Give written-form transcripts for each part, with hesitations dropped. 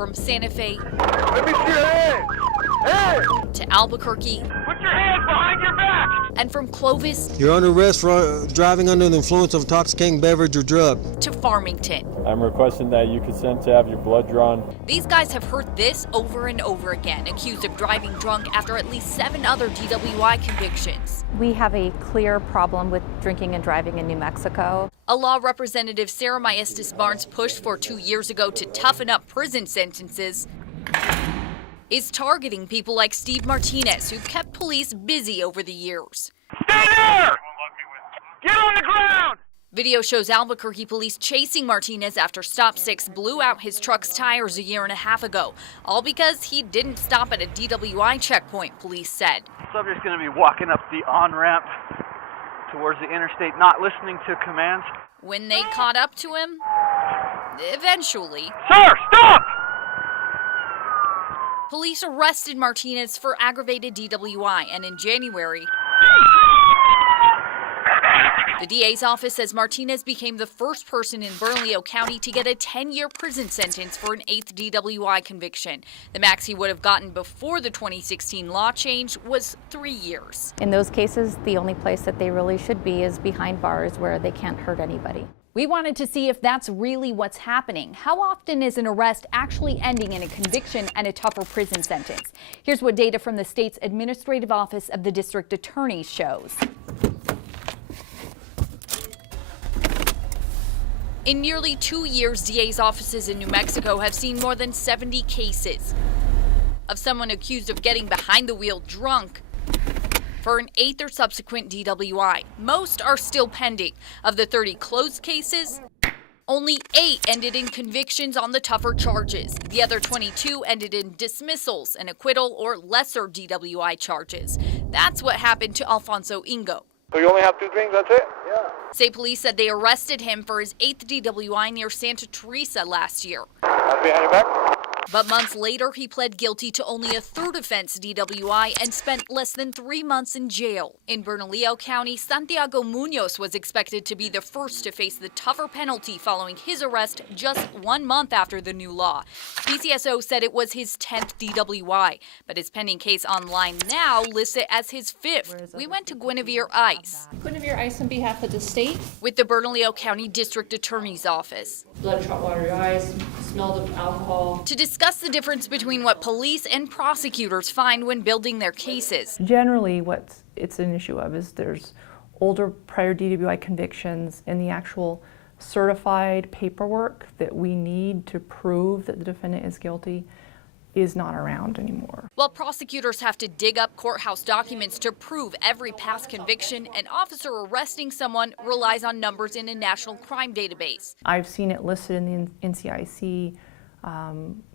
From Santa Fe Let me see your hands. Hey! to Albuquerque. Put your hands behind your back. And from Clovis You're under arrest for driving under the influence of intoxicating beverage or drug. to Farmington. I'm requesting that you consent to have your blood drawn. These guys have heard this over and over again, accused of driving drunk after at least 7 other DWI convictions. We have a clear problem with drinking and driving in New Mexico. A law Representative Sarah Maestas Barnes pushed for 2 years ago to toughen up prison sentences is targeting people like Steve Martinez, who've kept police busy over the years. Stay there! Get on the ground! Video shows Albuquerque police chasing Martinez after Stop 6 blew out his truck's tires a year and a half ago, all because he didn't stop at a DWI checkpoint, police said. Subject's going to be walking up the on-ramp towards the interstate, not listening to commands. When they caught up to him, eventually, Sir, stop! police arrested Martinez for aggravated DWI, and in January, the DA's office says Martinez became the first person in Bernalillo County to get a 10-year prison sentence for an 8th DWI conviction. The max he would have gotten before the 2016 law change was 3 years. In those cases, the only place that they really should be is behind bars where they can't hurt anybody. We wanted to see if that's really what's happening. How often is an arrest actually ending in a conviction and a tougher prison sentence? Here's what data from the state's Administrative Office of the District Attorney shows. In nearly 2 years, DA's offices in New Mexico have seen more than 70 cases of someone accused of getting behind the wheel drunk for an 8th or subsequent DWI. Most are still pending. Of the 30 closed cases, only 8 ended in convictions on the tougher charges. The other 22 ended in dismissals, an acquittal, or lesser DWI charges. That's what happened to Alfonso Ingo. So you only have 2 drinks, that's it? Yeah. State police said they arrested him for his 8th DWI near Santa Teresa last year. Hands behind your back. But months later, he pled guilty to only a 3rd offense DWI and spent less than 3 months in jail. In Bernalillo County, Santiago Munoz was expected to be the first to face the tougher penalty following his arrest just 1 month after the new law. PCSO said it was his 10th DWI, but his pending case online now lists it as his 5th. We went to Guinevere Ice. Guinevere Ice on behalf of the state. With the Bernalillo County District Attorney's Office. Bloodshot water your eyes, smelled of alcohol. To discuss the difference between what police and prosecutors find when building their cases. Generally, what it's an issue of is there's older prior DWI convictions, and the actual certified paperwork that we need to prove that the defendant is guilty is not around anymore. While prosecutors have to dig up courthouse documents to prove every past conviction, an officer arresting someone relies on numbers in a national crime database. I've seen it listed in the NCIC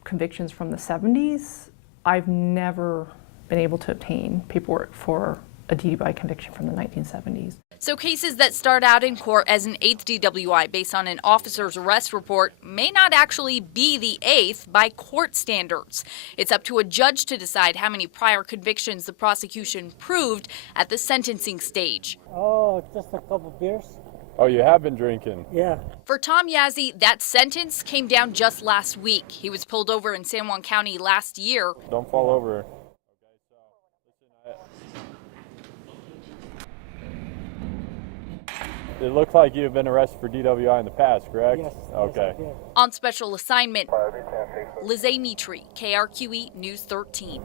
convictions from the 70s. I've never been able to obtain paperwork for a DWI conviction from the 1970s. So cases that start out in court as an 8th DWI based on an officer's arrest report may not actually be the 8th by court standards. It's up to a judge to decide how many prior convictions the prosecution proved at the sentencing stage. Oh, just a couple beers. Oh, you have been drinking? Yeah. For Tom Yazzie, that sentence came down just last week. He was pulled over in San Juan County last year. Don't fall over. It looked like you've been arrested for DWI in the past, correct? Yes. Okay. Yes, On special assignment, Lizzie Mitri, KRQE News 13.